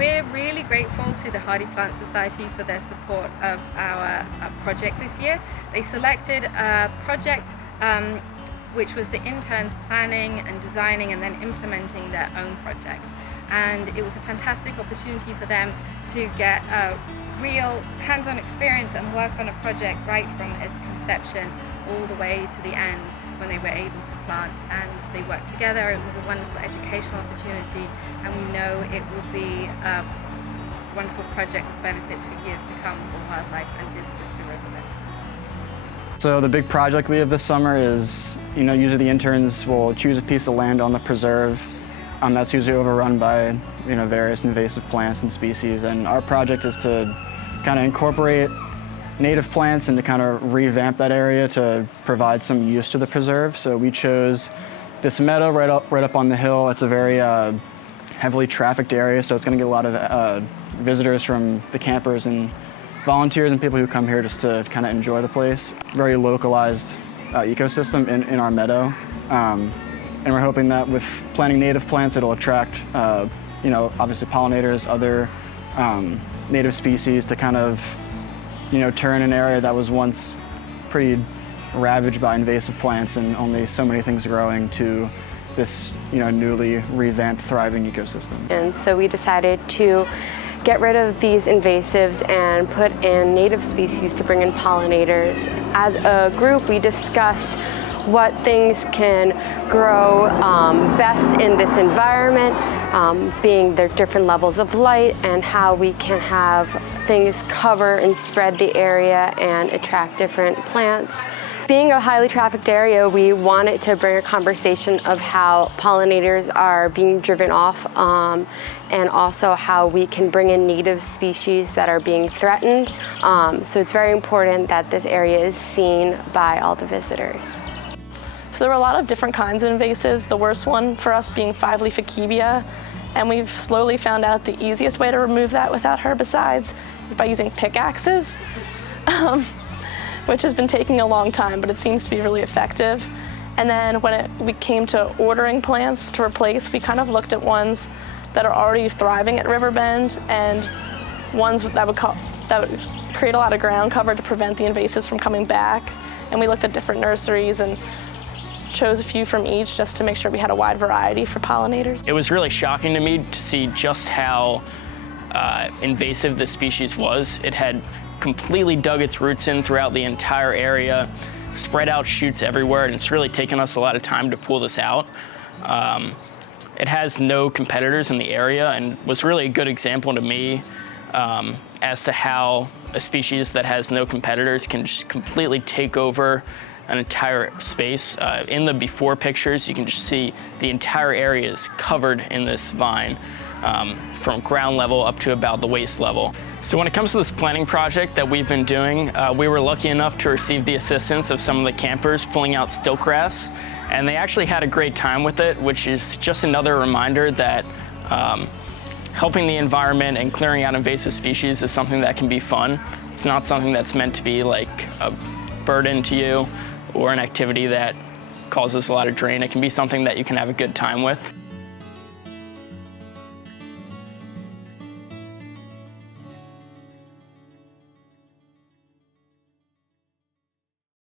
We're really grateful to the Hardy Plant Society for their support of our project this year. They selected a project which was the interns planning and designing and then implementing their own project. And it was a fantastic opportunity for them to get a real hands-on experience and work on a project right from its conception all the way to the end when they were able to plant, and they worked together. It was a wonderful educational opportunity, and we know it will be a wonderful project with benefits for years to come for wildlife and visitors to Riverbend. So the big project we have this summer is, usually the interns will choose a piece of land on the preserve that's usually overrun by, various invasive plants and species, and our project is to kind of incorporate native plants and to kind of revamp that area to provide some use to the preserve. So we chose this meadow right up on the hill. It's a very heavily trafficked area, so it's going to get a lot of visitors from the campers and volunteers and people who come here just to kind of enjoy the place. Very localized ecosystem in our meadow. And we're hoping that with planting native plants, it'll attract, obviously pollinators, other native species to kind of, turn an area that was once pretty ravaged by invasive plants and only so many things growing to this, newly revamped, thriving ecosystem. And so we decided to get rid of these invasives and put in native species to bring in pollinators. As a group, we discussed what things can grow best in this environment, being their different levels of light, and how we can have things cover and spread the area and attract different plants. Being a highly trafficked area, we wanted to bring a conversation of how pollinators are being driven off, and also how we can bring in native species that are being threatened. So it's very important that this area is seen by all the visitors. So there were a lot of different kinds of invasives, the worst one for us being 5-leaf akebia, and we've slowly found out the easiest way to remove that without herbicides is by using pickaxes, which has been taking a long time, but it seems to be really effective. And then when we came to ordering plants to replace, we kind of looked at ones that are already thriving at Riverbend and ones that would create a lot of ground cover to prevent the invasives from coming back. And we looked at different nurseries and chose a few from each just to make sure we had a wide variety for pollinators. It was really shocking to me to see just how invasive the species was. It had completely dug its roots in throughout the entire area, spread out shoots everywhere, and it's really taken us a lot of time to pull this out. It has no competitors in the area and was really a good example to me as to how a species that has no competitors can just completely take over an entire space. In the before pictures, you can just see the entire area is covered in this vine from ground level up to about the waist level. So when it comes to this planting project that we've been doing, we were lucky enough to receive the assistance of some of the campers pulling out stiltgrass, and they actually had a great time with it, which is just another reminder that helping the environment and clearing out invasive species is something that can be fun. It's not something that's meant to be like a burden to you or an activity that causes a lot of drain. It can be something that you can have a good time with.